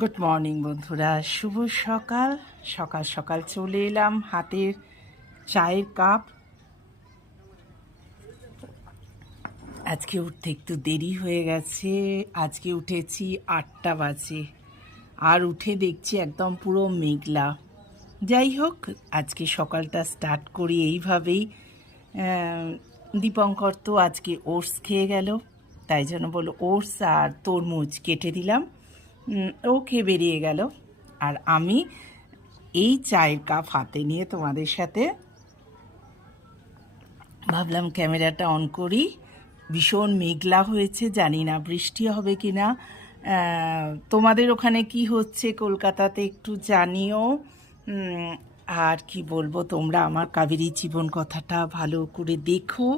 Good morning বন্ধুরা, শুভ সকাল। সকাল সকাল চলে এলাম, হাতের চায়ের কাপ। আজকে উঠতে একটু দেরি হয়ে গেছে, আজকে উঠেছি 8টা বাজে, আর উঠে দেখছি একদম পুরো মেঘলা। যাই হোক, আজকে সকালটা স্টার্ট করি এইভাবেই। দীপঙ্কর তো আজকে ওটস খেয়ে গেল, তাই জন্য বললো ওটস আর তরমুজ কেটে দিলাম, ও খেয়ে বেরিয়ে গেল। আর আমি এই চায়ের কাপ হাতে নিয়ে তোমাদের সাথে ভাবলাম ক্যামেরাটা অন করি। ভীষণ মেঘলা হয়েছে, জানি না বৃষ্টি হবে কি না। তোমাদের ওখানে কি হচ্ছে কলকাতাতে একটু জানিও। আর কি বলবো, তোমরা আমার কাবেরী জীবন কথাটা ভালো করে দেখো।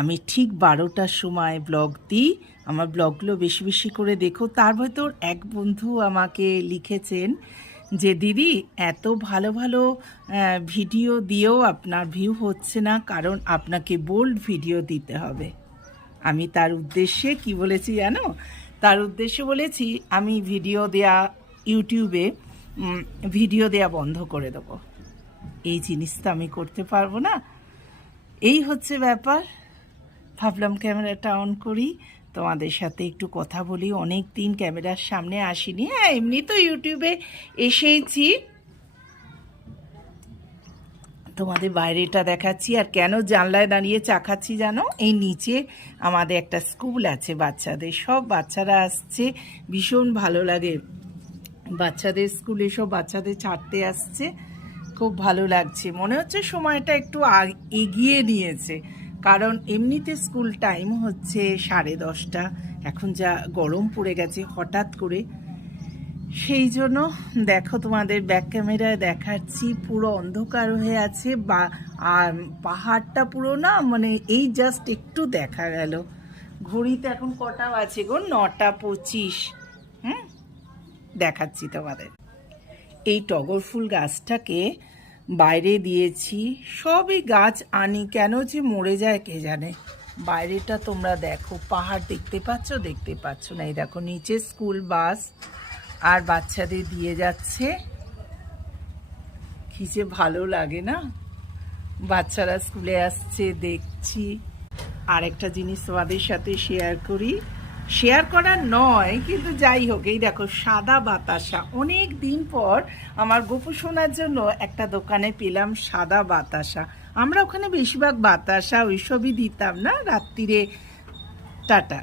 আমি ঠিক 12টার সময় ব্লগ দিই, আমার ব্লগগুলো বেশি বেশি করে দেখো। তার ভেতর এক বন্ধু আমাকে লিখেছেন যে দিদি, এত ভালো ভালো ভিডিও দিয়েও আপনার ভিউ হচ্ছে না, কারণ আপনাকে বোল্ড ভিডিও দিতে হবে। আমি তার উদ্দেশ্যে কি বলেছি জানো? তার উদ্দেশ্যে বলেছি আমি ইউটিউবে ভিডিও দেয়া বন্ধ করে দেবো। এই জিনিসটা আমি করতে পারবো না, এই হচ্ছে ব্যাপার। ভাবলাম ক্যামেরাটা অন করি, তোমাদের সাথে একটু কথা বলি। অনেক দিন ক্যামেরার সামনে আসিনি। হ্যাঁ, এমনি তো ইউটিউবে এসেইছি, তোমাদের বাইরেটা দেখাচ্ছি। আর কেন জানলায় দাঁড়িয়ে চা খাচ্ছি জানো? এই নিচে আমাদের একটা স্কুল আছে বাচ্চাদের, সব বাচ্চারা আসছে, ভীষণ ভালো লাগে। বাচ্চাদের স্কুলে সব বাচ্চাদের ছাড়তে আসছে, খুব ভালো লাগছে। মনে হচ্ছে সময়টা একটু এগিয়ে নিয়েছে, কারণ এমনিতে স্কুল টাইম হচ্ছে 10:30। এখন যা গরম পড়ে গেছে হঠাৎ করে, সেই জন্য দেখো তোমাদের ব্যাক ক্যামেরায় দেখাচ্ছি, পুরো অন্ধকার হয়ে আছে। আর পাহাড়টা পুরো না, মানে এই জাস্ট একটু দেখা গেল। ঘড়িতে এখন কটা বাজে গো? 9:25। দেখাচ্ছি তোমাদের। এই টগর ফুল গাছটাকে বাইরে দিয়েছি, সবই গাছ আনি, কেন যে মরে যায় কে জানে। বাইরেটা তোমরা দেখো, পাহাড় দেখতে পাচ্ছ? দেখতে পাচ্ছ না? এই দেখো নিচে স্কুল বাস আর বাচ্চাদের দিয়ে যাচ্ছে। কি যে ভালো লাগে না, বাচ্চারা স্কুলে আসছে দেখছি। আর একটা জিনিস তোমাদের সাথে শেয়ার করার নয়, কিন্তু যাই হোক, এই দেখো সাদা বাতাসা। অনেক দিন পর আমার গোপু সোনার জন্য একটা দোকানে পেলাম সাদা বাতাসা। আমরা ওখানে বেশিরভাগ বাতাসা ওইসবই দিতাম না রাত্রিরে। টাটা।